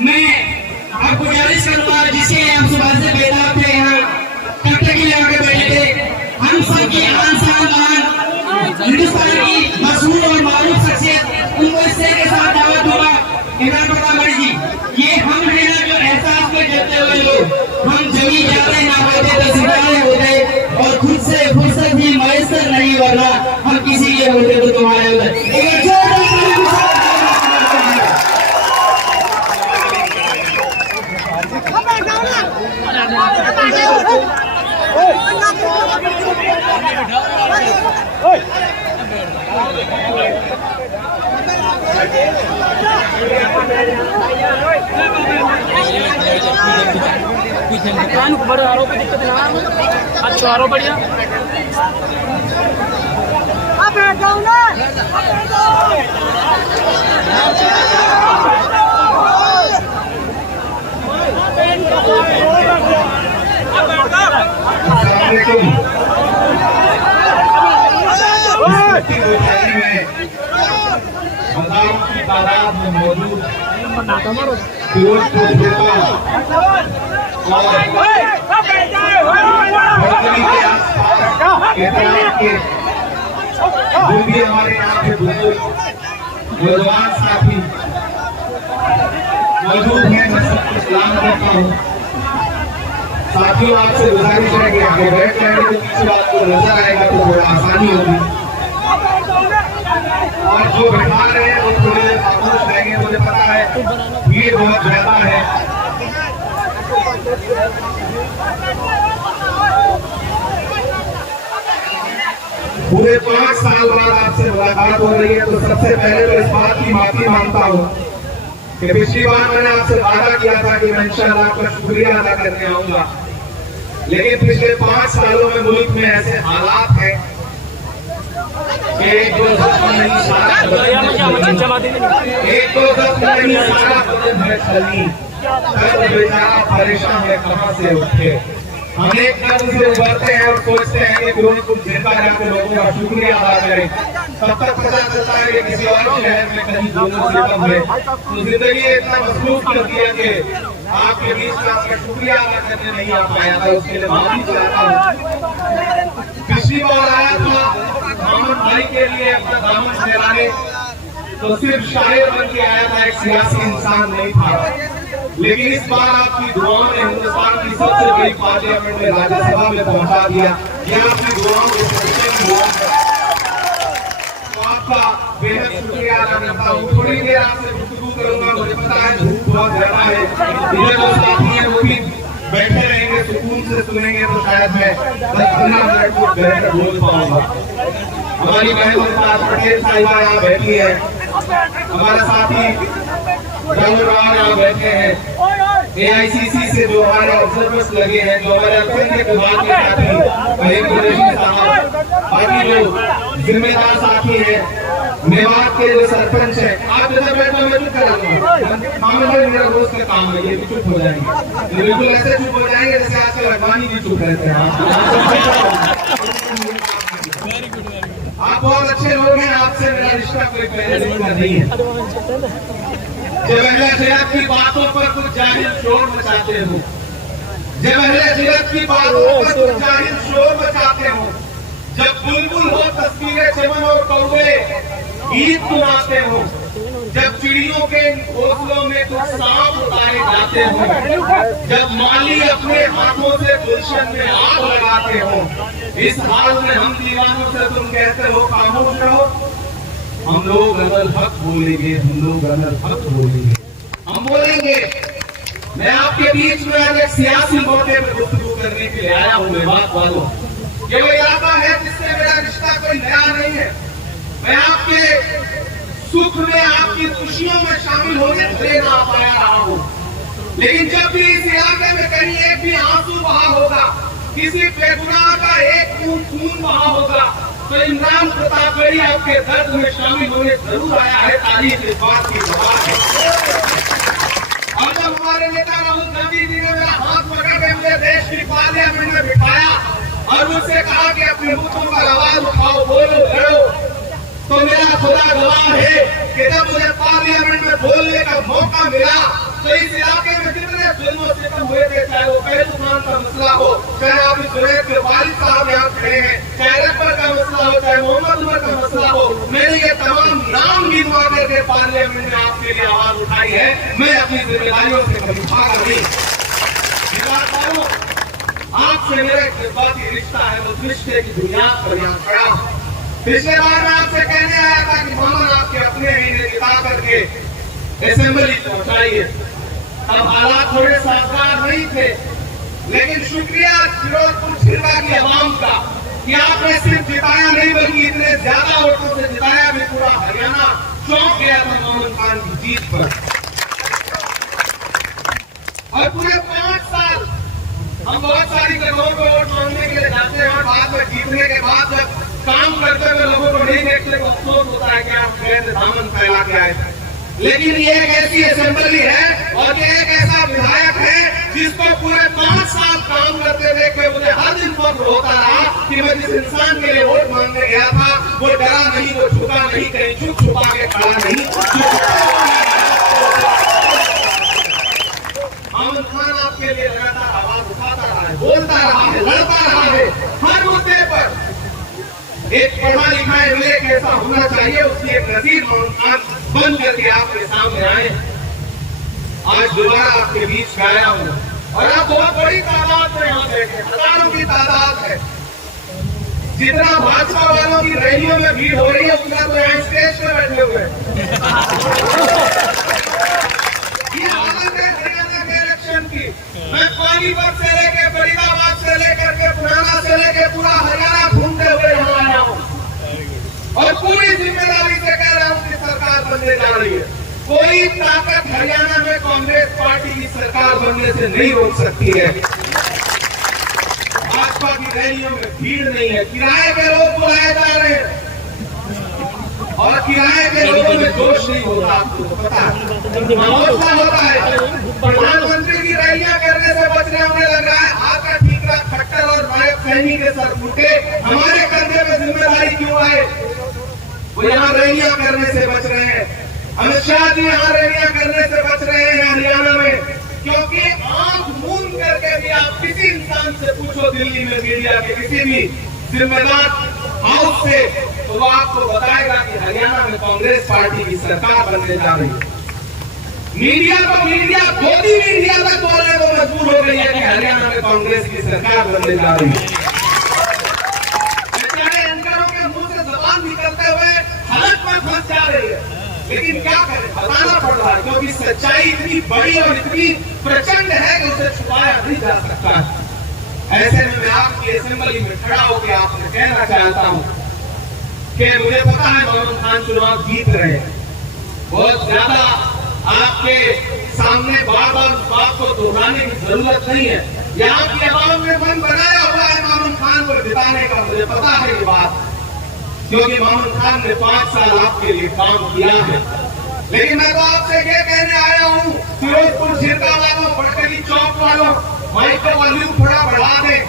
मैं आप गुजारिश करूंगा जिसे हम सुबह से बैठा थे यहाँ कब तक के लिए बैठे थे, हम सब की आन हिंदुस्तान की मशहूर और मारूफ शख्सियत उनको इससे के साथ दावत दूंगा। इमरान पटामड़ी जी, ये हम है ना जो एहसास में जलते हुए लोग, हम जमी जाते ना होते तो सितारे होते और खुद से फुर्सत भी मैसर नहीं, वरना हम किसी के होते तो तुम्हारे उधर। दुकान बड़े आरोप की दिक्कत ना अच्छा आरोप बढ़िया की तादाद में मौजूद जो भी हमारे यहाँ के बुजुर्ग नौजवान साथी मौजूद हैं, मैं सबको सलाम करता हूँ। साथियों, आपसे गुजारिश है कि आगे बैठ जाएंगे तो पीछे आपको नजर आएगा तो थोड़ा आसानी होगी, और जो बैठा रहे हैं वो थोड़ी देर खामोश रहेंगे। मुझे पता है भीड़ बहुत ज्यादा है। पूरे 5 साल बाद आपसे मुलाकात हो रही है, तो सबसे पहले तो इस बात की माफी मांगता हूँ कि पिछली बार मैंने आपसे वादा किया था कि मैं इंशाअल्लाह आपका शुक्रिया अदा करने आऊंगा, लेकिन पिछले 5 सालों में मुल्क में ऐसे हालात हैं एक दो दफा नहीं सारा बदन है खली, बेचारा परेशान है कहाँ से उठे। हम एक कदम से उभरते हैं और सोचते हैं कि कोई कुछ जिंदा जाकर लोगों का शुक्रिया अदा करें, तब तक पता चलता है कि किसी और शहर में कहीं दोनों से कम है। तो जिंदगी इतना मसरूफ कर दिया कि आपके बीच में आपका शुक्रिया अदा करने नहीं आ पाया था, उसके लिए माफी चाहता हूँ। पिछली बार आया था मोहम्मद भाई के लिए अपना दामन फैलाने, तो सिर्फ शायर बन के आया था, एक सियासी इंसान नहीं था। लेकिन इस बार आपकी दुआओं ने हिंदुस्तान की सबसे बड़ी पार्लियामेंट में राज्यसभा में पहुंचा दिया। ये आपकी दुआओं के तो आपका बेहद शुक्रिया अदा करता हूँ। थोड़ी देर आपसे गुफ्तगू करूंगा, मुझे पता है धूप बहुत ज्यादा है, इधर जो साथी है वो भी बैठे रहेंगे, सुकून से सुनेंगे, तो शायद मैं 10-15 मिनट को बैठकर बोल पाऊंगा। हमारी बहन मुमताज पटेल साहिबा यहाँ बैठी है, हमारा साथी यहाँ बैठे हैं, AICC से जो हमारे ऑब्जर्वर्स लगे हैं, जो हमारे अल्पसंख्यक विभाग के साथी साहब, बाकी जो जिम्मेदार साथी हैं, मेवात के जो सरपंच है, आप जैसे बैठो मैं चुप कराऊंगा, मेरा रोज का काम है, ये भी चुप हो जाएंगे, बिल्कुल ऐसे चुप हो जाएंगे जैसे आजकल अडवाणी भी चुप रहते हैं। आप बहुत अच्छे लोग हैं, आपसे मेरा रिश्ता कोई पहले नहीं है। जब अहले जिलत की बातों पर कुछ जाहिल शोर मचाते हो, जब अहले जिलत की बातों पर कुछ जाहिल शोर मचाते हो, जब बुलबुल हो तस्वीरें चमन और कौवे गीत सुनाते हो, जब चिड़ियों के घोंसलों में कुछ सांप उतारे जाते हो, जब माली अपने हाथों से गुलशन में आग लगाते हो, इस हाल में हम दीवानों से तुम कहते हो खामोश रहो। हम लोग अमल हक बोलेंगे, हम लोग अमल हक बोलेंगे, हम बोलेंगे। मैं आपके बीच में आज एक सियासी मौके पर गुफ्तगू करने के लिए आया हूँ। मेवात वालों, ये वो इलाका है जिससे मेरा रिश्ता कोई नया नहीं है। मैं आपके सुख में, आपकी खुशियों में शामिल होने भले ना आ पाया रहा हूँ, लेकिन जब भी इस इलाके में कहीं एक भी आंसू बहा होगा, किसी बेगुनाह का एक खून बहा होगा, तो इमरान प्रतापगढ़ी आपके दर्द में शामिल होने जरूर आया है। तारीख इस बात की गवाह है। और जब हमारे नेता राहुल गांधी जी ने मेरा हाथ पकड़ के मुझे देश की पार्लियामेंट में बिठाया और मुझसे कहा कि अपने मुद्दों पर आवाज उठाओ, बोलो, लड़ो, तो मेरा खुदा गवाह है कि जब मुझे पार्लियामेंट में बोलने का मौका मिला तो इस इलाके में जितने जुल्म और सितम हुए थे, चाहे वो पहलुमान का मसला हो, चाहे आप जुनैद के वालिद साहब यहाँ खड़े हैं, चाहे अकबर का मसला हो, चाहे मोहम्मद उमर का मसला हो, मैंने ये तमाम नाम गिनवा करके पार्लियामेंट में आपके लिए आवाज उठाई है। मैं अपनी जिम्मेदारियों से कभी भागा नहीं। आपसे मेरा एक जज्बाती रिश्ता है, उस रिश्ते की बुनियाद पर यहाँ खड़ा हूँ। पिछले बार मैं आपसे कहने आया था कि मोहम्मद आपके अपने ही ने जिता करके असेंबली पहुंचाइए। अब हालात थोड़े साजगार नहीं थे, लेकिन शुक्रिया फिरोजपुर छिरवा की आवाम का कि आपने सिर्फ जिताया नहीं बल्कि इतने ज्यादा वोटों से जिताया भी पूरा हरियाणा चौंक गया था मोहम्मद खान की जीत पर। और पूरे 5 साल हम बहुत सारी जगहों पर वोट मांगने के लिए जाते हैं और बाद में जीतने के बाद जब काम करते हुए लोगों को नहीं देखते तो अफसोस होता है कि आप गैर दामन फैला के आए। लेकिन ये एक ऐसी असेंबली है और ये एक ऐसा विधायक है जिसको पूरे 5 साल काम करते देखे मुझे हर दिन फख्र होता रहा कि मैं जिस इंसान के लिए वोट मांगने गया था वो डरा नहीं, वो झुका नहीं, कहीं छुप छुपा के खड़ा नहीं। मोहम्मद खान आपके लिए लगातार आवाज उठाता रहा है, बोलता रहा है, लड़ता रहा है हर मुद्दे पर। एक पढ़ा लिखा एमएलए कैसा होना चाहिए उसकी एक नजीर मोहम्मद खान बन करके आपके सामने आए। आज दोबारा आपके बीच में आया हूँ और आप बहुत बड़ी तादाद में यहाँ बैठे, हजारों की तादाद है। जितना भाजपा वालों की रैलियों में भीड़ हो रही है उतना तो यहाँ स्टेज पे बैठे हुए ये हालत है हरियाणा के इलेक्शन की। मैं पानीपत से लेकर फरीदाबाद से लेकर के पुराना से लेकर पूरा हरियाणा घूमते हुए यहाँ आया हूँ और पूरी जिम्मेदारी से कह रहा हूँ कि सरकार बनने जा रही है। कोई ताकत हरियाणा में कांग्रेस पार्टी की सरकार बनने से नहीं रोक सकती है। भाजपा की रैलियों में भीड़ नहीं है, किराए के लोग बुलाए जा रहे हैं और किराए के लोगों में जोश नहीं होता, आपको पता है, हौसला होता है। प्रधानमंत्री की रैलियां करने से बचने उन्हें लग रहा है हाथ का ठीकरा खट्टर और नायब सैनी के सर फूटे, हमारे कंधे में जिम्मेदारी क्यों आए। वो यहाँ रैलियां करने से बच रहे हैं, अमित शाह जी यहाँ रैलियां करने से बच रहे हैं हरियाणा में, क्योंकि आंख मूंद करके भी आप किसी इंसान से पूछो दिल्ली में मीडिया के किसी भी जिम्मेदार हाउस से तो वो आपको बताएगा कि हरियाणा में कांग्रेस पार्टी की सरकार बनने जा रही है। मीडिया को मीडिया मोदी मीडिया तक बोलने को मजबूर हो गई है कि हरियाणा में कांग्रेस की सरकार बनने जा रही है। बेचारे एंकरों के मुंह से जबान निकलते हुए हालत में फंस जा रही है, लेकिन क्या करें, बताना पड़ रहा है क्योंकि सच्चाई इतनी बड़ी और इतनी प्रचंड है कि उसे छुपाया नहीं जा सकता है। ऐसे में मैं आपकी असेंबली में खड़ा होकर आपसे कहना चाहता हूँ कि मुझे पता है मोहम्मद खान चुनाव जीत रहे हैं, बहुत ज्यादा आपके सामने बार बार उस बात को दोहराने की जरूरत नहीं है। यहाँ की आवाम ने मन बनाया हुआ है मोहम्मद खान को जिताने का, मुझे पता है ये बात, क्योंकि मोहम्मद खान ने 5 साल आपके लिए काम किया है। लेकिन मैं तो आपसे ये कहने आया हूँ, फिरोजपुर छिरका वालों, पटकली चौक वालों, माइक का वॉल्यूम थोड़ा बढ़ा दें,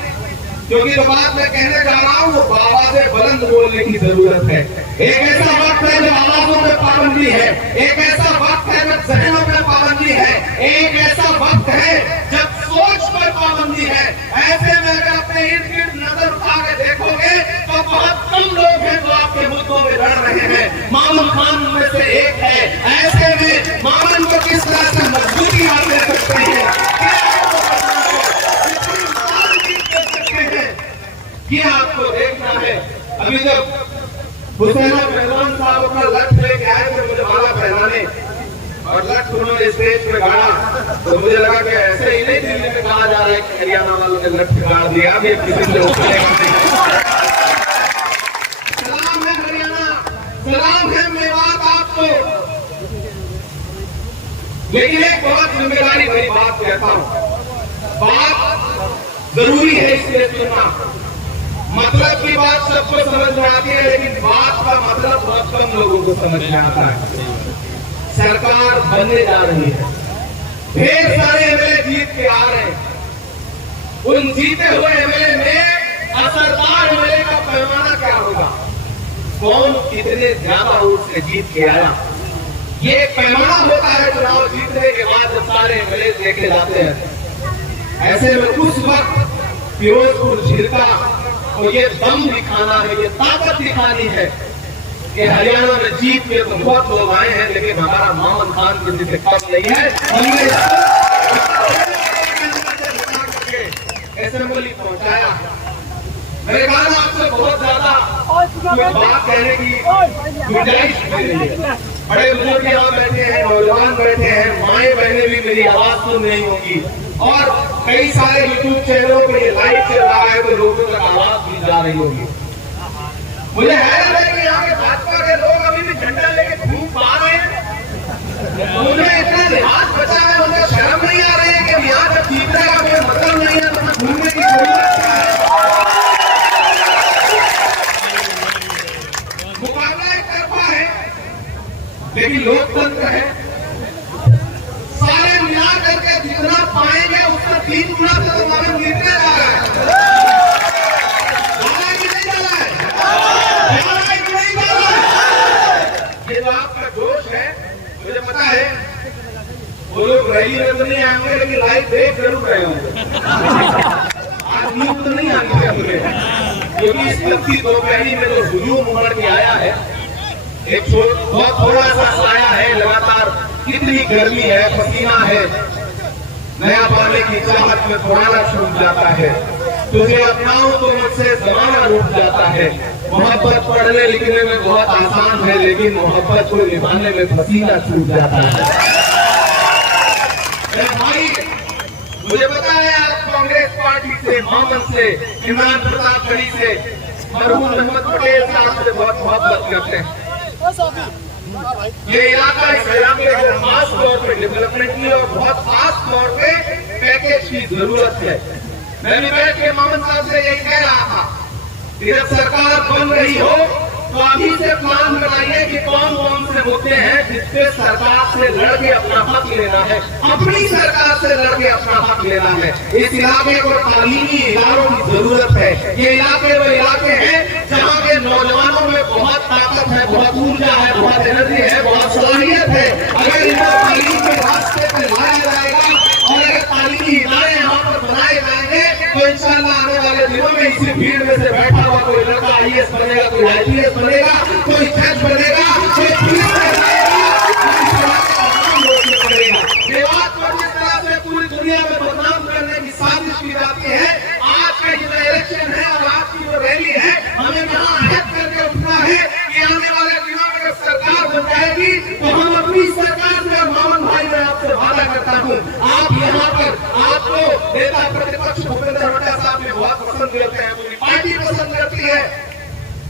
क्योंकि जो बात मैं कहने जा रहा हूँ वो आवाजें बुलंद बोलने की जरूरत है। एक ऐसा वक्त है जब आवाजों में पाबंदी है, एक ऐसा वक्त है जब जहनों में पाबंदी है, एक ऐसा वक्त है जब सोच पर पाबंदी है। ऐसे में अगर अपने इर्द गिर्द नजर उठा के देखोगे तो बहुत कम लोग हैं जो आपके मुद्दों में लड़ रहे हैं। मोहम्मद खान उनमें से एक है। ऐसे में मोहम्मद को किस तरह से मजबूती आप दे सकते हैं, ये आपको देखना है। अभी जब हुसैन पहलवान साहब अपना लठ लेके आए थे मुझे माला पहनाने और लठ उन्होंने स्टेज पे गाड़ा, तो मुझे लगा कि ऐसे ही नहीं दिल्ली में कहा जा रहा है कि हरियाणा वालों ने लठ गाड़ दिया, अभी किसी ने सलाम है हरियाणा, सलाम है मेवात आपको। लेकिन एक बहुत जिम्मेदारी भरी बात कहता हूँ, बात जरूरी है इसलिए सुनना, मतलब की बात सबको समझ में आती है लेकिन बात का मतलब बहुत कम लोगों को समझ में आता है। सरकार बनने जा रही है, ढेर सारे एमएलए जीत के आ रहे हैं, उन जीते हुए एमएलए में असरदार एमएलए का पैमाना क्या होगा, कौन कितने ज्यादा वोट से जीत के आया। ये एक पैमाना होता है चुनाव जीतने के बाद जब सारे एमएलए देखे जाते हैं। ऐसे में उस वक्त फिरोजपुर झील का और ये दम दिखाना है, ये ताकत दिखानी है कि हरियाणा में जीत के तो बहुत लोग आए हैं, लेकिन हमारा मोहम्मद खान किसी से कम नहीं है। हमने असेंबली पहुंचाया। मेरे कहा आपसे बहुत ज्यादा बात कहने की गुंजाइश नहीं है। बड़े बुजुर्ग यहाँ बैठे हैं, नौजवान बैठे हैं, माएं बहनें भी मेरी आवाज सुन रही होगी और कई सारे यूट्यूब चैनलों पर ये लाइव चल रहा है तो लोगों तक आवाज भी जा रही होगी। मुझे हैरान है कि यहाँ के भाजपा के लोग अभी भी झंडा लेके घूम पा रहे हैं। उन्हें इतना लिहाज बचा है, उन्हें शर्म नहीं आ रही है कि यहाँ जब जीतने का कोई मतलब नहीं है तो घूमने की जरूरत क्या है। मुकाबला एक तरफा है लेकिन लोकतंत्र है। सारे मिला करके जितना पाएंगे उसका 3 गुना तो तुम्हारे जीतने जा रहा है। जाना कि नहीं जाना है? जाना कि नहीं जाना है? ये जो आपका जोश है मुझे पता है वो लोग रैली में तो नहीं आएंगे लेकिन लाइव देख जरूर रहे होंगे। आज नींद तो नहीं आनी चाहिए क्योंकि इस वक्त की दोपहरी में जो हुजूम उमड़ के आया है, एक बहुत थोड़ा सा साया है, लगातार कितनी गर्मी है, पसीना है, नया पाने की चाहत में पुराना छूट जाता है। तुझे अपनाऊं तो मुझसे जमाना रूठ जाता है। मोहब्बत पढ़ने लिखने में बहुत आसान है लेकिन मोहब्बत को निभाने में पसीना छूट जाता है। भाई मुझे पता है आप कांग्रेस पार्टी से, मोहम्मद से, इमरान प्रताप गढ़ी से, मरहूम अहमद पटेल साहब से बहुत मोहब्बत करते हैं। ये इलाका इस इलाके को खास तौर पे डेवलपमेंट की और बहुत खास तौर पे पैकेज की जरूरत है। मैं भी बैठ के मोहम्मद साहब से यही कह रहा था कि जब सरकार बन रही हो तो अभी से प्लान बनाइए कि कौन कौन से मुद्दे हैं जिसपे सरकार से लड़के अपना हक लेना है, अपनी सरकार से लड़के अपना हक लेना है। इस इलाके को तालीमी इदारों की जरूरत है। ये इलाके वो इलाके हैं जहाँ के नौजवानों में बहुत ताकत है, बहुत ऊर्जा है, बहुत एनर्जी है, बहुत सलाहियत है। अगर इनको तालीम के रास्ते पे लाया जाएगा और अगर तालीमी इदारे यहाँ पर बनाए जाएंगे तो इंशाअल्लाह आने वाले दिनों में इसी भीड़ में से बैठा हुआ कोई लड़का IAS बनेगा, कोई IPS बनेगा, कोई जज बनेगा, कोई पुलिस बनेगा। मेवात को जिस तरह से पूरी दुनिया में बदनाम करने की साजिश की जाती है, आज का जो इलेक्शन है और आज की जो रैली है, हमें यहाँ अहद करके उठना है कि आने वाले दिनों में जब सरकार बन जाएगी तो हम अपनी सरकार से, मोहम्मद भाई मैं आपसे वादा करता हूँ, आप यहाँ पर आपको नेता प्रतिपक्ष भूपेंद्र हुड्डा साहब ने बहुत पसंद करते हैं, पूरी पार्टी पसंद करती है।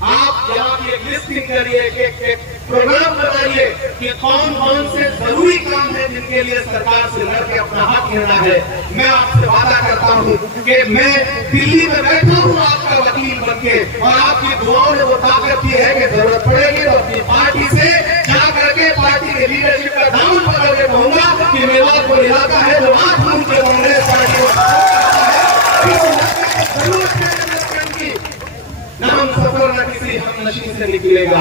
आप यहाँ की एक लिस्टिंग करिए, एक प्रोग्राम बनाइए कि कौन कौन से जरूरी काम है जिनके लिए सरकार से लड़के अपना हक लेना है। मैं आपसे वादा करता हूँ कि मैं दिल्ली में बैठा हूँ आपका वकील बनके और आपकी दुआओं में वो ताकत भी है कि जरूरत पड़ेगी तो अपनी पार्टी से जा करके पार्टी के लीडरशिप का दामन पकड़ के कहूंगा कि मेवात को इलाका है जो आज हम कांग्रेस पार्टी न हम सफर न किसी हम नशी से निकलेगा,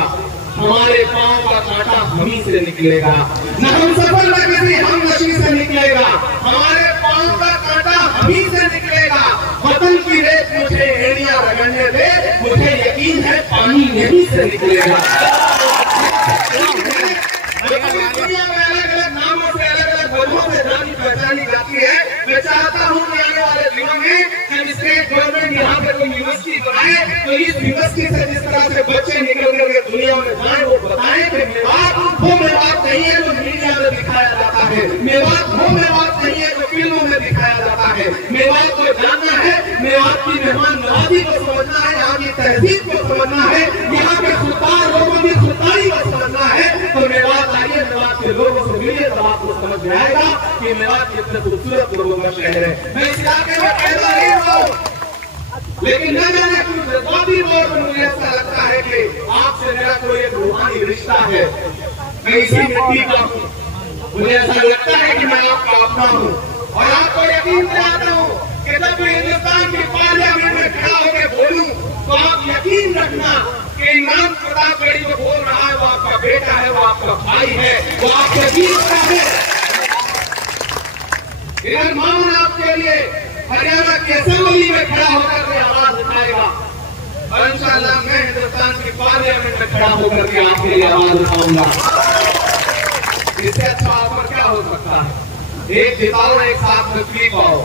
हमारे पांव का कांटा हमी से निकलेगा। न हम सफर न किसी हम नशी से निकलेगा, हमारे पांव का कांटा हमी से निकलेगा। वतन की रेत मुझे एड़ियां रगड़ने दे, मुझे यकीन है पानी यहीं से निकलेगा। दुनिया में अलग अलग नामों से, अलग अलग वजहों से जानी पहचानी जाती है। मैं चाहता हूँ कि आने वाले दिनों में जब स्टेट गवर्नमेंट यहाँ पे कोई यूनिवर्सिटी बनाए तो इस यूनिवर्सिटी से जिस तरह से बच्चे निकल करके दुनिया में जाए वो बताएं कि मेवात वो मेवात नहीं है जो मीडिया में दिखाया जाता है, मेवात वो मेवात नहीं है जो फिल्मों में दिखाया जाता है। मेवात को जानना है, मेवात की मेहमान नवाजी को समझना है, यहाँ की तहजीब को समझना है, यहाँ के सुल्तान लोगों की सुल्तानी को समझना है। तो मेवात आइए, मेवात के लोगों से मिलिए तो आपको समझ में आएगा कि मेवात कितने खूबसूरत लोगों का शहर है। मैं इस इलाके में पैदा नहीं हुआ हूँ लेकिन न जाने क्यों जज्बाती तौर पर मुझे ऐसा लगता है कि आपसे मेरा कोई एक रूहानी रिश्ता है। मैं इसी मिट्टी का हूँ, मुझे ऐसा लगता है कि मैं आपका अपना हूँ और आपको यकीन दिलाता हूँ कि जब मैं हिंदुस्तान की पार्लियामेंट में खड़ा होकर बोलूँ तो आप यकीन रखना कि इमरान प्रताप गढ़ी जो बोल रहा है वो आपका बेटा है, वो आपका भाई है, वो आपके बीच का है। इधर मामून आपके लिए हरियाणा की असेंबली में खड़ा होकर के आवाज उठाएगा और इंशाअल्लाह मैं हिंदुस्तान की पार्लियामेंट में खड़ा होकर के आपके लिए आवाज उठाऊंगा। इससे अच्छा ऑफर क्या हो सकता है? एक जिताओ, एक साथ में फ्री पाओ।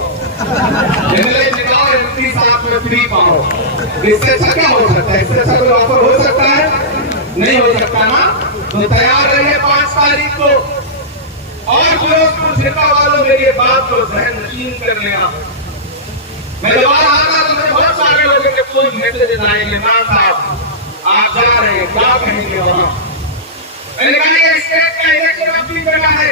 एमएलए जिताओ, एमपी साथ में फ्री पाओ। इससे अच्छा क्या हो सकता है? इससे अच्छा कोई ऑफर हो सकता है? नहीं हो सकता ना। तो तैयार रहिए 5 तारीख को। और फिरोजपुर छिड़का वालों मेरी बात को जहन नशीन कर लेना। मैं दोबारा आना तो मुझे बहुत सारे लोगों के कोई मैसेज आएंगे, ना साहब आप जा रहे हैं, क्या कहेंगे वहां? मैंने कहा स्टेट का इलेक्शन अपनी जगह है,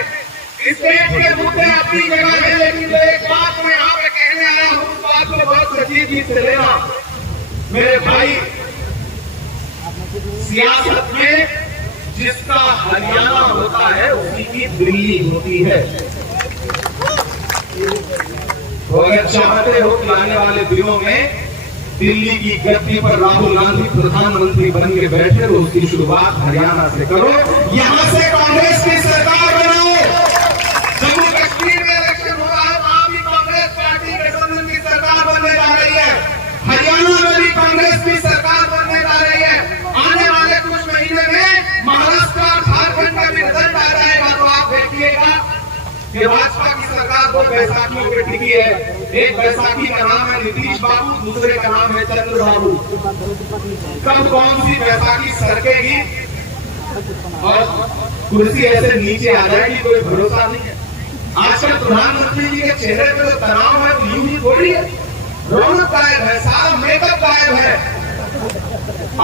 स्टेट के मुद्दे अपनी जगह है, लेकिन जो एक बात मैं यहाँ पे कहने आया हूँ उस बात को बहुत संजीदगी से लेना। मेरे भाई, सियासत में जिसका हरियाणा होता है उसी की दिल्ली होती है। तो अगर चाहते हो कि आने वाले दिनों में दिल्ली की गद्दी पर राहुल गांधी प्रधानमंत्री बन के बैठे, तो उसकी शुरुआत हरियाणा से करो। यहां से कांग्रेस की सरकार बनाओ। जम्मू कश्मीर में इलेक्शन हो रहा है, वहां भी कांग्रेस पार्टी गठबंधन की सरकार बनने जा रही है। हरियाणा में भी कांग्रेस की सरकार बनने जा रही है। आने वाले कुछ महीने में महाराष्ट्र और झारखंड का भी रिजल्ट आ जाएगा, तो आप देखिएगा कि भाजपा की सरकार 2 बैसाखियों पे टिकी है। एक बैसाखी का नाम है नीतीश बाबू, दूसरे का नाम है चंद्रबाबू। कब कौन सी बैसाखी सरकेगी और कुर्सी ऐसे नीचे आ जाएगी, कोई भरोसा नहीं है। आजकल प्रधानमंत्री जी के चेहरे पे तो तनाव है, तो यूं ही थोड़ी है। रौनक गायब है, सारा मेकअप गायब है।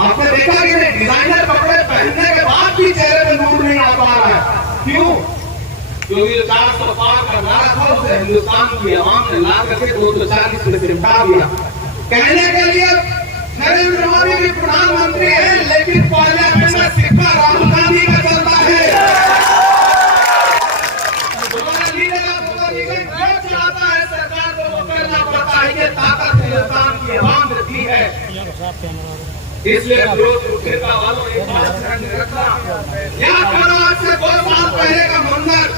आपने देखा कि नहीं, डिजाइनर कपड़े पहनने के बाद भी चेहरे पे नूर नहीं आ पा रहा है। क्यों? क्योंकि 400 पार का नारा था, उसे हिंदुस्तान की आवाम ने ला करके 240 में सिमटा दिया। कहने के लिए नरेंद्र मोदी भी प्रधानमंत्री है, लेकिन पार्लियामेंट में सिक्का राहुल गांधी का चलता है। जो चाहता है सरकार को वो करना पड़ता है। ये ताकत हिंदुस्तान की आवाम देती है। इसलिए फिरोजपुर छिड़का वालों एक बात ध्यान रखना, याद करो आज से 2 साल पहले का मंजर,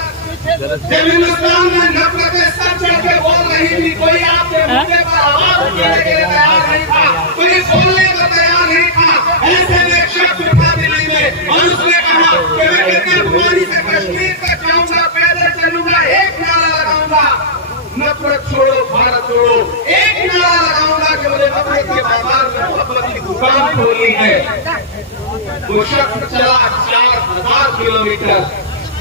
जब हिंदुस्तान में नफरतें सर चढ़ के बोल रही थी, कोई आपके मुद्दे पर आवाज उठाने के लिए तैयार नहीं था, कोई बोलने को तैयार नहीं था। ऐसे में एक शख्स उठा दिल्ली में और उसने कहा कि मैं कन्याकुमारी से कश्मीर तक जाऊंगा, पैदल चलूंगा, एक नारा लगाऊंगा, नफरत छोड़ो भारत छोड़ो। एक नारा लगाऊंगा कि मुझे नफरत के बाजार में मोहब्बत की दुकान खोलनी है। वो शख्स चला 4000 किलोमीटर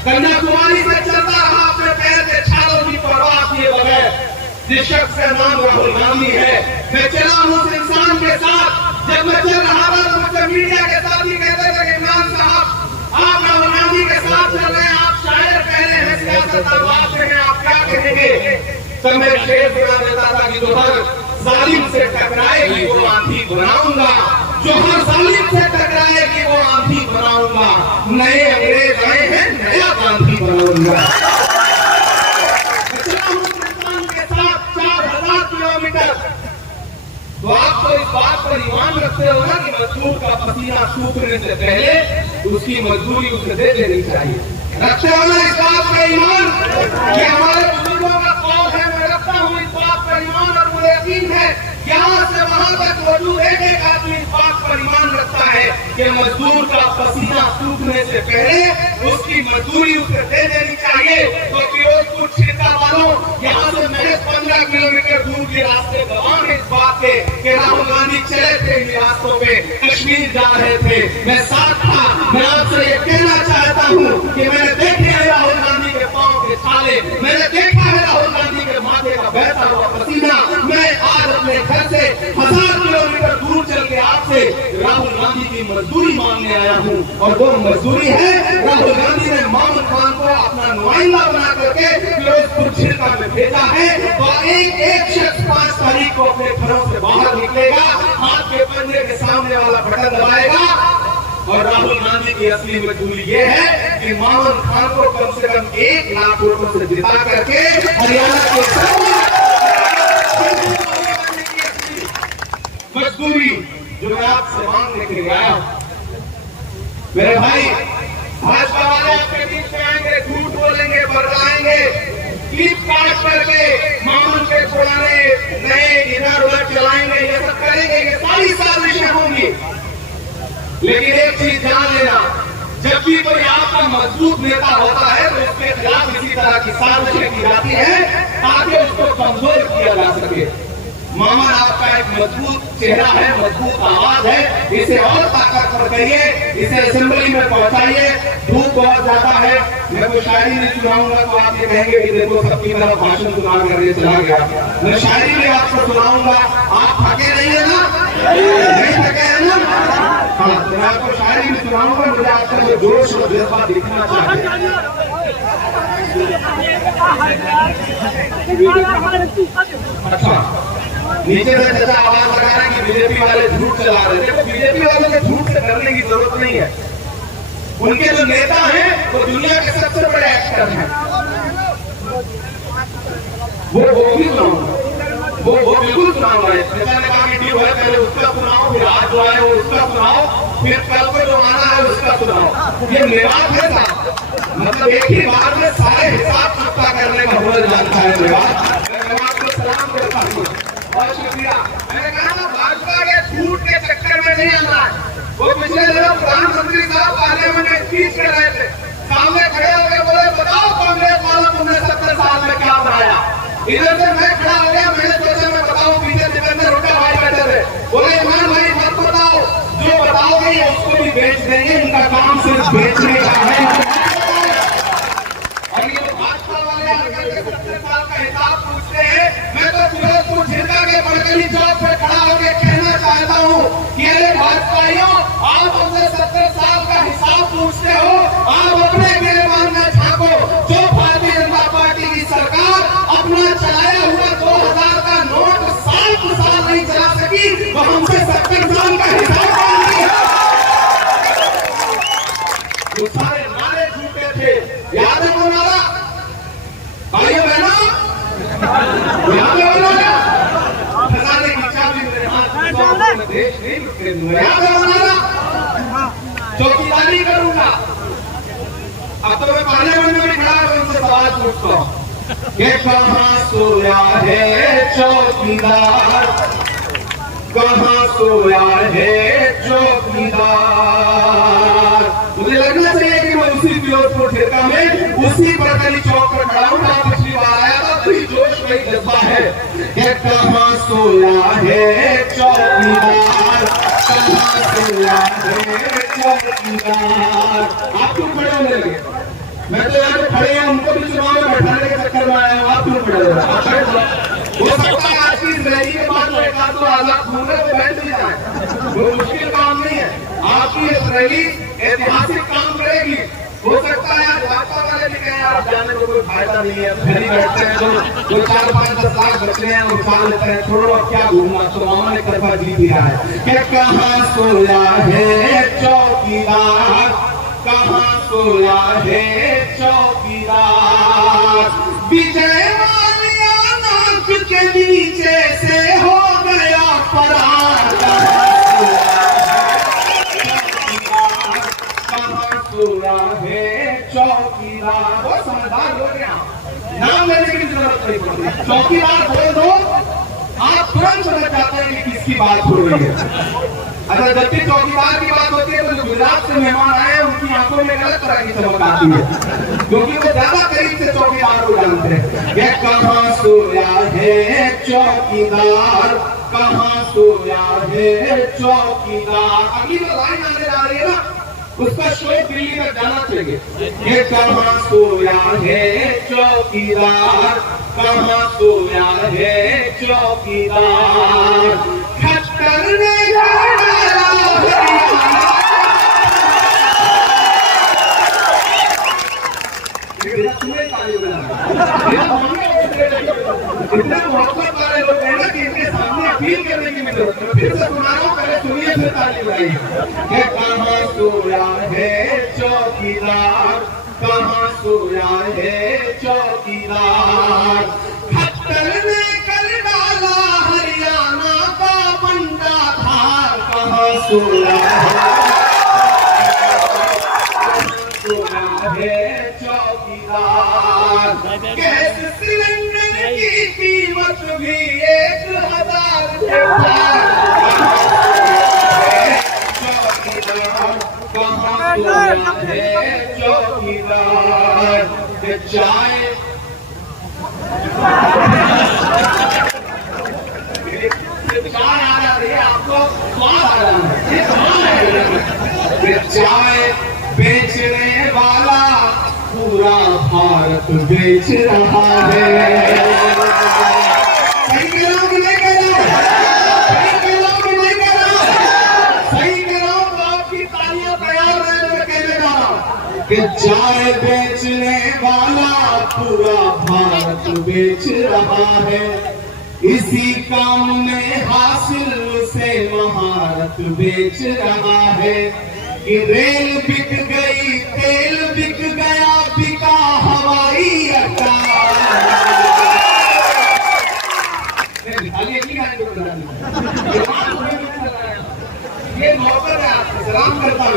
कन्याकुमारी से चलता रहा, अपने पैर के छालों की परवाह किए बगैर। जिस शख्स का नाम राहुल गांधी है, मैं चला हूं उस इंसान के साथ। जब मैं चल रहा था तो मुझे मीडिया के साथ ही कहते थे कि इमरान साहब आप राहुल गांधी के साथ चल रहे हैं, आप शायर कह रहे हैं, सियासत आवाज हैं, आप क्या कहेंगे? तब मैं शेर सुना देता था कि जो हर जालिम से टकराएगी वो आंधी बनाऊंगा, जो हर जालिम से टकराएगी वो आंधी बनाऊंगा। नए अंग्रेज आए हैं, नया गांधी बनाऊंगा। के साथ 4000 किलोमीटर। तो आप तो इस बात पर ईमान रखते हो ना कि मजदूर का पसीना सूखने से पहले उसकी मजदूरी उसे दे देनी चाहिए। रखते हो ना इस बात का ईमान कि हमारे बुजुर्गों का कौल है? मैं रखता हूँ इस बात पर ईमान और मुझे यकीन है यहाँ से वहां तक मौजूद एक आदमी इस बात पर ईमान रखता है कि मजदूर का पसीना सूखने से पहले उसकी मजदूरी उसे दे देनी चाहिए। तो फिरोजपुर छिड़का वालों, यहाँ से महज 15 किलोमीटर दूर के रास्ते गवाह इस बात के कि राहुल गांधी चले थे इन रास्तों पे, कश्मीर जा रहे थे, मैं साथ था। मैं आपसे ये कहना चाहता हूँ कि मैंने देखे हैं राहुल गांधी के पांव के छाले, मैंने देखा है राहुल गांधी के माथे का बहता हुआ पसीना। मैं आज अपने घर से 1000 किलोमीटर दूर चल के आपसे राहुल गांधी की मजदूरी मांगने आया हूँ, और वो मजदूरी है राहुल गांधी ने मामून खान को अपना नुमाइंदा बना करके फिरोजपुर छिड़का में भेजा है। तो एक शख्स 5 तारीख को अपने घरों से बाहर निकलेगा, हाथ के पंजे के सामने वाला बटन दबाएगा, और राहुल गांधी की असली मजबूरी ये है कि मामून खान को कम से कम 1 लाख रुपए से जिता करके हरियाणा के मजदूरी जो मैं आपसे मांगने के लिए आया हूं। मेरे भाई, भाजपा वाले आपके बीच में आएंगे, झूठ बोलेंगे, बरगलाएंगे, क्लिप काट करके मामूल के पुराने नए इधर उधर चलाएंगे, ये सब करेंगे, ये सारी साजिशें होंगी। लेकिन एक चीज ध्यान लेना, जब भी कोई आपका मजबूत नेता होता है तो उसके खिलाफ इसी तरह की साजिशें की जाती है ताकि उसको कमजोर किया जा सके। मामन आपका एक मजबूत चेहरा है, मजबूत आवाज है, इसे और ताकतवर करिए, इसे असेंबली में पहुंचाइए। धूप बहुत ज्यादा है, मैं कोई शायरी नहीं सुनाऊंगा तो आप ये कहेंगे कि देखो सबकी तरफ भाषण सुना करके चला गया। मैं शायरी भी आपको सुनाऊंगा, आप थके नहीं है ना? नहीं थके है ना? हाँ, तो मैं आपको शायरी भी सुनाऊंगा, मुझे आपका जो जोश और जज्बा दिखना चाहिए। अच्छा, नीचे से जैसा आवाज लगा रहे हैं कि बीजेपी वाले झूठ चला रहे हैं। देखो बीजेपी वालों को झूठ से डरने की जरूरत नहीं है। उनके जो नेता हैं वो दुनिया के सबसे बड़े एक्टर हैं। वो भी सुनाऊंगा, वो बिल्कुल सुनाऊंगा। नेता ने कहा कि ठीक है, पहले उसका सुनाओ, फिर आज जो आए वो उसका सुनाओ, फिर कल को जो आना है उसका सुनाओ। ये मेवात है साहब, मतलब एक ही बार में सारे हिसाब चुकता करने का हुनर जानता है मेवात। मैं मेवात को सलाम करता हूँ और शुक्रिया। मैंने कहा ना, भाजपा के झूठ के चक्कर में नहीं आना है। वो पिछले दिनों प्रधानमंत्री साहब पार्लियामेंट में स्पीच कर रहे थे, सामने खड़े हो गए, बोले बताओ कांग्रेस वालों तुमने 70 साल में क्या बनाया। इधर से मैं खड़ा हो गया, मैंने सोचा मैं बताऊं, पीछे दीपेंद्र रुका भाई बैठे थे, बोले इमरान भाई मत बताओ, जो बताओगे उसको भी बेच देंगे, इनका काम सिर्फ बेचने का है। और ये भाजपा वाले आकर के 70 साल का हिसाब पूछते हैं। मैं तो फिरोजपुर झिरका के बड़कली चौक पे खड़ा होकर कहना चाहता हूँ कि अरे भाजपाइयों, आप हमसे 70 साल का हिसाब पूछते हो, आप अपने गिरबान में झांको। जो भारतीय जनता पार्टी की सरकार अपना चलाया हुआ 2000 का नोट 7 साल नहीं चला सकी, वो हमसे 70 साल का हिसाब मांगती है। जो सारे नारे झूठे थे, याद है वो नारा भाइयों बहनों, याद है वो नारा, खजाने की चाबी मेरे हाथ में, देश नहीं लुटने दूंगा, याद है वो नारा, चौकीदारी करूंगा। अब तो मैं पार्लियामेंट में भी खड़ा होकर उनसे सवाल पूछता हूँ कि कहाँ सोया है चौकीदार, कहाँ सोया है चौकीदार। मुझे लगना चाहिए कि मैं उसी फिरोजपुर ठेका में उसी बड़कली चौक पर खड़ा हूँ। मैं पिछली बार आया था, वही जोश वही जज्बा है कि कहाँ सोया है चौकीदार, कहाँ सोया है चौकीदार। आप क्यों खड़े होने लगे? मैं तो यहाँ पे खड़े हैं, उनको भी चुनाव में बैठाने के चक्कर में आया हूँ, आप क्यों खड़े हो? हो सकता है आज की रैली के बाद एक आध दो आजाद घूमने को बैठ भी जाए, वो मुश्किल काम नहीं है। आपकी इस रैली ऐतिहासिक काम करेगी। हो सकता है आज भाजपा वाले भी कहें आप जाने को कोई फायदा नहीं है, घर ही बैठते हैं, तो 4-5-10 लाख बचने हैं और खा लेते हैं, छोड़ो अब क्या घूमना। तो मामा ने तरफा जीत दिया है कि कहाँ सोया है चौकीदार, कहाँ सोया है चौकीदार। विजय माल्या नाक के नीचे से हो गया फरार, कहाँ सोया है चौकीदार। बहुत समझदार लोग हैं, नाम लेने की जरूरत नहीं पड़ती, चौकीदार बोल दो आप तुरंत समझ जाते हैं कि किसकी बात हो रही है। अगर जब भी चौकीदार की बात होती है तो जो गुजरात से मेहमान आए हैं उनकी आंखों में गलत तरह की चमक आती है, क्योंकि वो ज्यादा करीब से चौकीदार को जानते हैं। ये कहाँ सोया है चौकीदार, कहाँ सोया है चौकीदार। अगली जो लाइन आने जा रही है ना, उसका शोक दिल्ली तक जाना चाहिए। ये कहाँ सोया है चौकीदार, कहाँ सोया है चौकीदार। खट्टर ने इतने मोहब्बत वाले लोग हैं ना कि इनके सामने अपील करने की भी जरूरत है। फिर से सुना रहा हूँ, पहले सुनिए फिर ताली बजाइए। कहाँ सोया है चौकीदार, कहाँ सोया है चौकीदार। खट्टर ने कर डाला हरियाणा का बंदा धार, कहाँ सोया है, है चौकीदार। गैस सिलेंडर की कीमत भी 1000 से पार। चौकीदार कहाँ सोया है चौकीदार। चाय आपको स्वाद आ रहा है। चाय बेचने वाला पूरा भारत बेच रहा है। सही कह रहा हूं कि नहीं कह रहा? सही कह रहा हूं कि नहीं कह रहा? सही कह रहा हूं तो आपकी तालियां तैयार रहे। मैं कहने जा रहा हूं कि चाय बेचने वाला पूरा भारत बेच रहा है। इसी काम में हासिल से महारत बेच रहा है। कि रेल बिक गई, तेल बिक गया, बिका हवाई अड्डा। ये मौका है, आपको सलाम करता हूँ।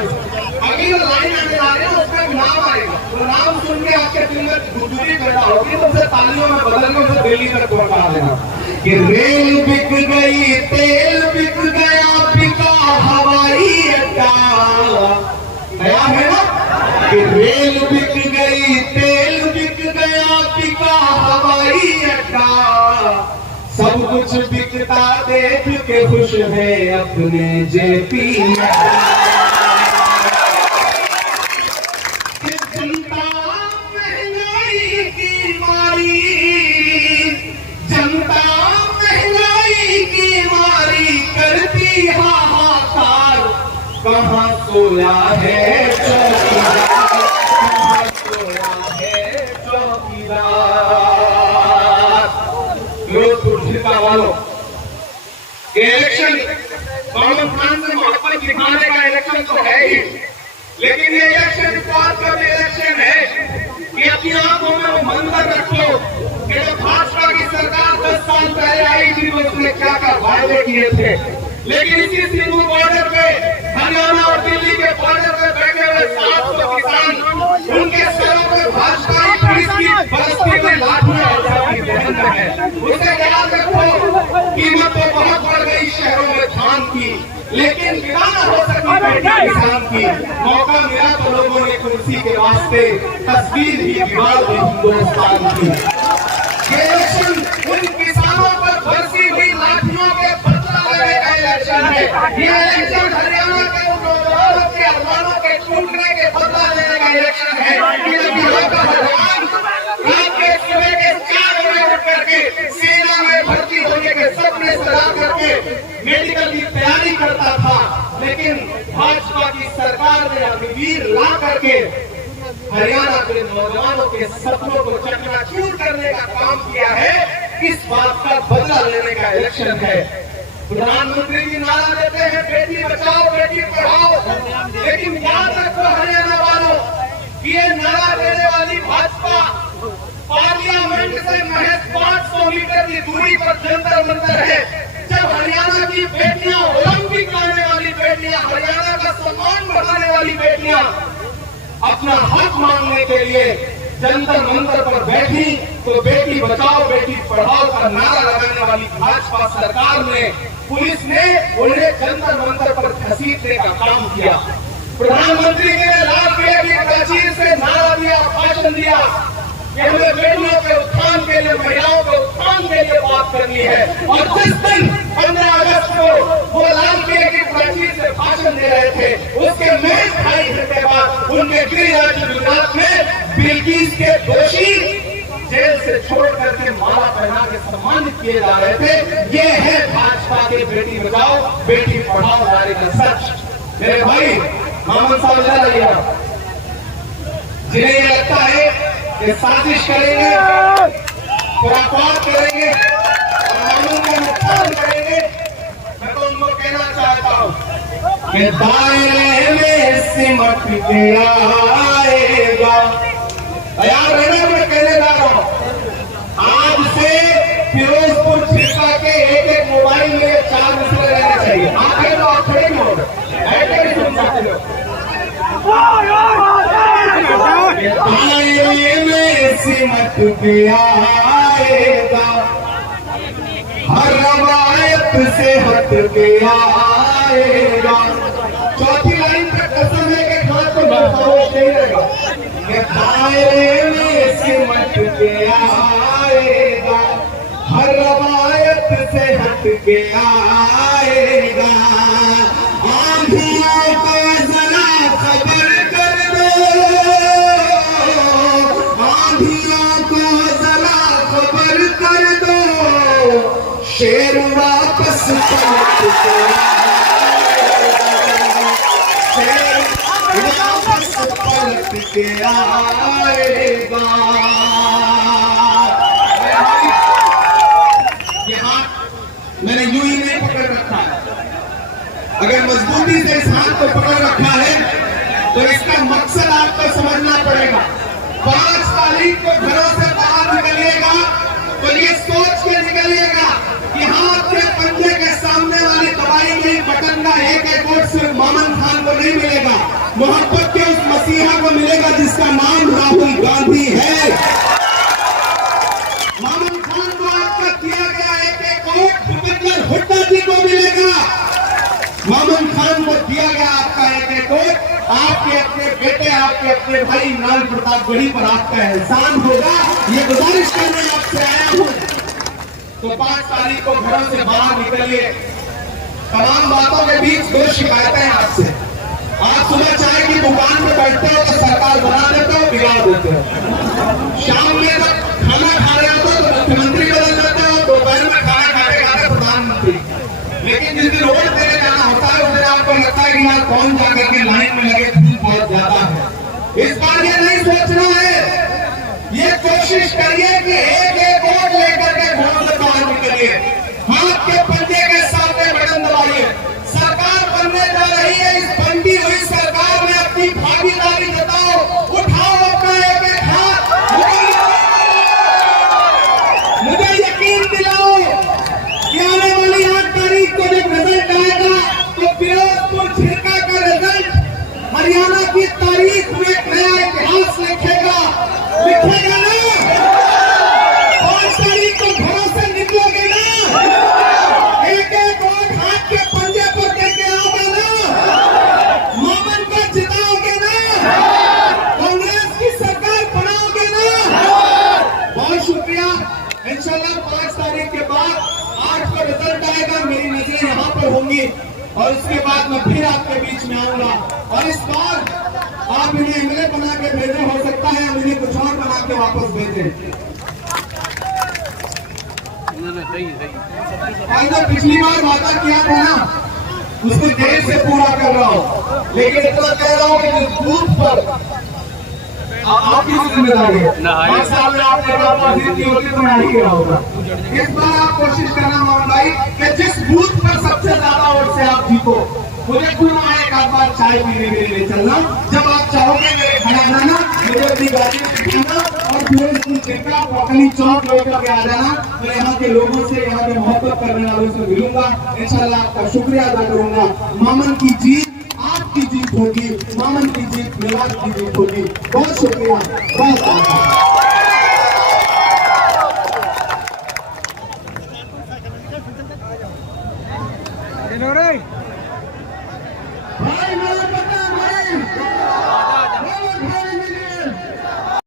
अगली जो लाइन आने वाली है उसमें नाम आएगा, वो नाम सुन के आपके दिल में गुदगुदी पैदा होगी, तो उसे तालियों में बदल के उसे दिल्ली तक पहुंचा देना। कि रेल बिक गई, तेल बिक गया, बिका हवाई अड्डा। तैयार है ना? कि रेल बिक गई, तेल बिक गया, बिका हवाई अड्डा। सब कुछ बिकता देख के खुश है अपने जेपी में। जनता महंगाई की मारी, जनता महंगाई की मारी करती हाहाकार। कहाँ सोया है चौकीदार, कहाँ सोया है चौकीदार। लोग तुलसिका वालों, इलेक्शन कॉमन मान से मोहब्बत दिखाने का इलेक्शन तो है ही, लेकिन ये इलेक्शन बात का इलेक्शन है कि अपनी आंखों में वो मंजर रखो कि जो भाजपा की सरकार 10 साल पहले आई थी तो उसने क्या क्या वायदे किए थे। लेकिन इसी सिंधु बॉर्डर पे, हरियाणा और दिल्ली के बॉर्डर पे बैठे हुए 700 किसान, उनके सरों पे भाजपा की पुलिस की बस्ती में लाठियां है। उसे याद रखो, कीमत तो बहुत बढ़ गई शहरों में धान की, लेकिन बिना न हो सकी किसान की। मौका मिला तो लोगों ने कुर्सी के वास्ते तस्वीर ही गिरा दी हिंदुस्तान की। ये इलेक्शन उन किसानों पर बरसी हुई लाठियों के बदला लेने का इलेक्शन है। ये इलेक्शन हरियाणा के उन नौजवानों के अरमानों के टूटने के बदला लेने का इलेक्शन है। सुबह के 4 बजे उठ करके सेना में भर्ती होने के सपने सजा करके मेडिकल की तैयारी करता था, लेकिन भाजपा की सरकार ने अग्निवीर ला करके हरियाणा के नौजवानों के सपनों को चकनाचूर करने का काम किया है। इस बात का बदला लेने का इलेक्शन है। प्रधानमंत्री जी नारा देते हैं बेटी बचाओ बेटी पढ़ाओ, लेकिन याद रखो हरियाणा वालों कि ये नारा देने वाली भाजपा पार्लियामेंट से महज 500 मीटर की दूरी पर जंतर मंतर है। जब हरियाणा की बेटियां, ओलंपिक लाने वाली बेटियां, हरियाणा का सम्मान बढ़ाने वाली बेटियां अपना हक मांगने के लिए जंतर मंतर पर बैठी, तो बेटी बचाओ बेटी पढ़ाओ का नारा लगाने वाली भाजपा सरकार ने, पुलिस ने उन्हें जंतर मंतर पर घसीटने का काम किया। प्रधानमंत्री ने लाल किले की प्राचीर से नारा दिया, भाषण दिया कि हमें बेटियों के उत्थान के लिए, महिलाओं के उत्थान के लिए बात करनी है। और जिस दिन 15 अगस्त को वो लाल किले की प्राचीर से भाषण दे रहे थे, उसके महज 2.5 घंटे बाद उनके गृह राज्य गुजरात में बिल्किस के दोषी जेल से छोड़ करके माला पहना के सम्मानित किए जा रहे थे। ये है भाजपा के बेटी बचाओ बेटी पढ़ाओ नारे का सच। मेरे भाई मोहम्मद साहब जिन्हें ये लगता है कि साजिश करेंगे, खुराफात करेंगे और कानून का नुकसान करेंगे, मैं तो उनको कहना चाहता हूँ कि दायरे में सिमट के आएगा। तैयार रहना, मैं कहने जा रहा हूँ। आज से फिरोजपुर छिड़का के एक मोबाइल में 4 मिसरे रहने चाहिए। आप है तो आप खड़े हो, ऐसे ही सुन सकते हो। दायरे में सिमट के आएगा, हर रवायत से हट के आएगा। चौथी लाइन का कसम है कि खास को खामोश नहीं रहेगा। कि दायरे में सिमट के आएगा, हर रवायत से हट के आएगा। आंधियों को जरा खबर कर दो, आंधियों को जरा खबर कर दो, शेर वापस पलट के आएगा, शेर वापस पलट के आएगा। मैंने यूं ही नहीं पकड़ रखा है, अगर मजबूती से इस हाथ को पकड़ रखा है तो इसका मकसद आपको समझना पड़ेगा। 5 तारीख को घरों से बाहर निकलिएगा तो ये सोच के निकलिएगा कि हाथ के पंजे के सामने वाली दवाई में बटन का एक वोट सिर्फ मोमन खान को नहीं मिलेगा, मोहब्बत के उस मसीहा को मिलेगा जिसका नाम राहुल गांधी है। मोमन खान को आपका दिया गया एक वोट हुड्डा जी को मिलेगा। मोमन खान को दिया गया आपका एक वोट आपके अपने बेटे, आपके अपने भाई लाल प्रतापगढ़ी पर आपका एहसान होगा। ये गुजारिश करने आपसे आया हूँ। तो 5 तारीख को घरों से बाहर निकलिए। तमाम बातों के बीच 2 शिकायतें आपसे। आप सुबह चाय की दुकान में बैठते हो तो सरकार बना देते हो, बिगाड़ देते हो। शाम में जब खाना खा रहे हो तो मुख्यमंत्री बदल देते हो, दोपहर में खाना खाते खाते प्रधानमंत्री। लेकिन जिस दिन वोट देने जाना होता है उस दिन आपको लगता है कि यार कौन जाकर के लाइन में लगे, धूप बहुत ज्यादा है। इस बार ये नहीं सोचना है, ये कोशिश करिए कि एक वोट लेकर के घरों से बाहर निकलिए, हाथ के पंजे के सामने बटन दबाइए। सरकार बनने जा रही है, इस बंदी हुई सरकार में अपनी भागीदारी जताओ, उठाओ अपना एक हाथ। मुझे यकीन दिलाओ कि आने वाली 8 तारीख को जब रिजल्ट आएगा तो फिरोजपुर छिरका का रिजल्ट हरियाणा की तारीख में एक नया इतिहास लिखेगा ना। 5 तारीख को घरों से निकलोगे ना, एक वोट हाथ के पंजे पर देके आओगे ना, मोमन को जिताओगे ना, कांग्रेस की सरकार बनाओगे ना। बहुत शुक्रिया। इंशाल्लाह 5 तारीख के बाद 8 को रिजल्ट आएगा, मेरी नजरें यहाँ पर होंगी और इसके बाद मैं फिर आपके बीच में आऊंगा। और इस बार आप इन्हें एमएलए बना के भेजे, हो सकता है हम इन्हें कुछ और बना के वापस भेजें। पिछली बार वादा किया था ना, उसको देर से पूरा कर रहा हूँ, लेकिन इतना कह रहा हूँ कि जिस बूथ पर आपकी जिम्मेदारी है, 5 साल में आपने बातचीत की होती तो मैं ही रहा होगा। इस बार आप कोशिश करना मोहन भाई कि जिस बूथ पर सबसे ज्यादा वोट से आप जीतो, मुझे पूरा एक आध बार चाय पीने के लिए चलना। जब आप चाहोगे मेरे घर आ जाना, मुझे अपनी गाड़ी में बिठाना और फिर पकड़ी चौक लेकर के आ जाना। मैं यहाँ के लोगों से, यहाँ के मोहब्बत करने वालों से मिलूंगा। इंशाल्लाह आपका शुक्रिया अदा करूंगा। मोमन की जीत आपकी जीत होगी, मोमन की जीत मिलाद की जीत होगी। बहुत शुक्रिया, बहुत